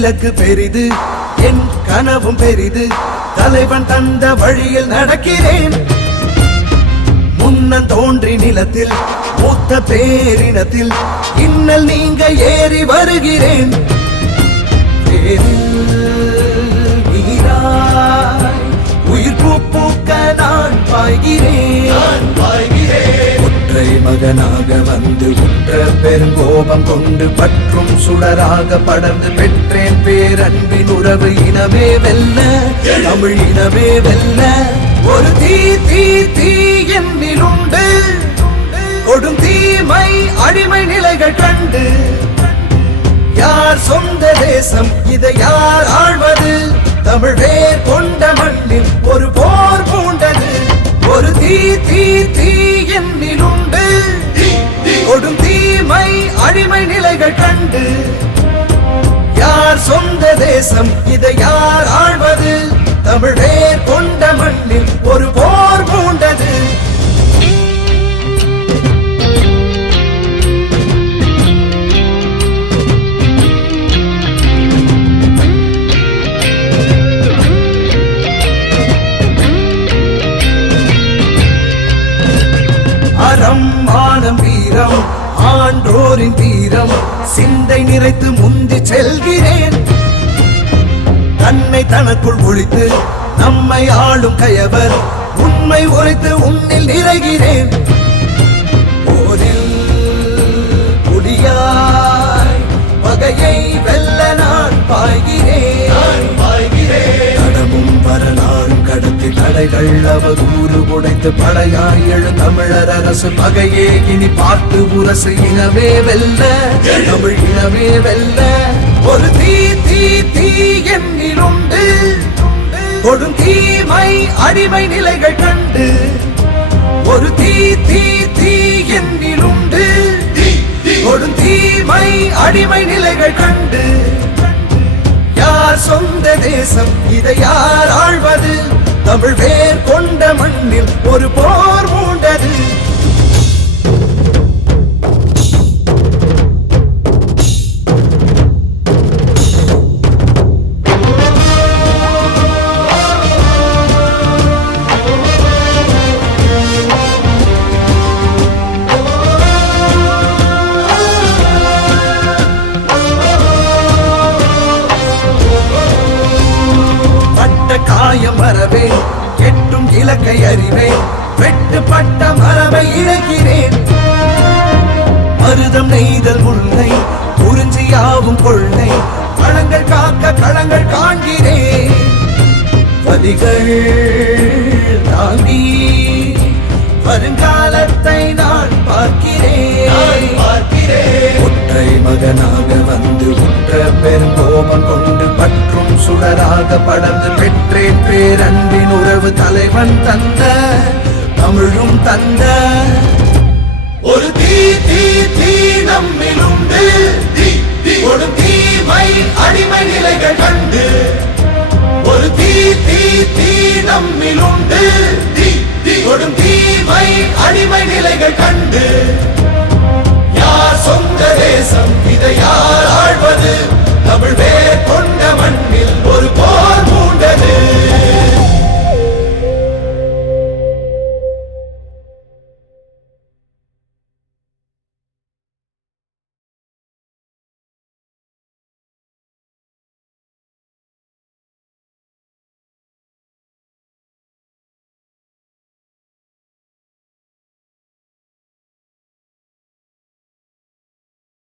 இலக்கு பெரிது, என் கனவும் பெரிது. தலைவன் தந்த வழியில் நடக்கிறேன். முன்னன் தோன்றி நிலத்தில் மூத்த பேரினத்தில் இன்னல் நீங்க ஏறி வருகிறேன். உயிர் பூக்க நான் பாய்கிறேன். ஒற்றை மகனாக வந்து உற்ற பெருங்கோபம் கொண்டு பற்றும் சுடராக படர்ந்து பெற்றேன் பேரன்பின் உறவு. இனமே வெல்ல, தமிழ் இனமே வெல்ல. ஒரு தீ தீ தீ என்னிலுண்டு, கொடும் தீமை அடிமை நிலைகள் கண்டு. யார் சொந்த தேசம், இதை யார் ஆழ்வது? தமிழ் வேர் கொண்ட மண்ணில் ஒரு போர் பூண்டது. ஒரு தீ தீ தீ என்னிலுண்டு, கொடும் தீமை அடிமை நிலைகள் கண்டு. யார் சொந்த தேசம், இதை யார் ஆழ்வது? தமிழ் வேர் கொண்ட மண்ணில் ஒரு போர் பூண்டது. அறம் மானம் வீரம் ஆன்றோரின் வீரம் சிந்தை நிறைத்து முந்தி செல்கிறேன். தன்னை தனக்குள் ஒழித்து நம்மை ஆளும் கயவர் உண்மை உரைத்து உன்னில் நிறைகிறேன். போரில் புலியாய் பகையை வெல்ல நான் பாய்கிறேன். தடமும் வரலாறும் கடத்தி தடைகள் அவதூறு உடைத்து படையாய் எழு தமிழர் அரசு. பகையே இனி பார்த்து உரசு. இனமே வெல்ல, தமிழ் இனமே வெல்ல. ஒரு தீ தீ தீ என்னிலுண்டு, கொடும் தீமை அடிமை நிலைகள் கண்டு. ஒரு தீ தீ தீ என்னிலுண்டு, கொடும் தீமை அடிமை நிலைகள் கண்டு. யார் சொந்த தேசம், இதை யார் ஆழ்வது? தமிழ் வேர் கொண்ட மண்ணில் ஒரு போர் மூண்டது. காயம் மறவேன், எட்டும் இலக்கை அறிவேன். வெட்டுப்பட்ட மரபை இழக்கிறேன். மருதம் நெய்தல் முல்லை குறிஞ்சியாவும் கொள்ளை. களங்கள் காக்க களங்கள் காண்கிறேன். பதிகள் தாண்டி வருங்காலத்தை நான் பார்க்கிறேன். ஒற்றை மகனாக வந்து உற்ற பெருங்கோபம் கொண்டு பற்றும் சுடராக படர்ந்து பெற்றேன் பேரன்பின் உறவு. தலைவன் தந்த தமிழும் தந்த ஒரு தீ தீ தீ நம்மிலுண்டு, கொடும் தீமை அடிமை நிலைகள் கண்டு. ஒரு தீ தீ தீ நம்மிலுண்டு, கொடும் தீமை அடிமை நிலைகள் கண்டு. யார் சொந்த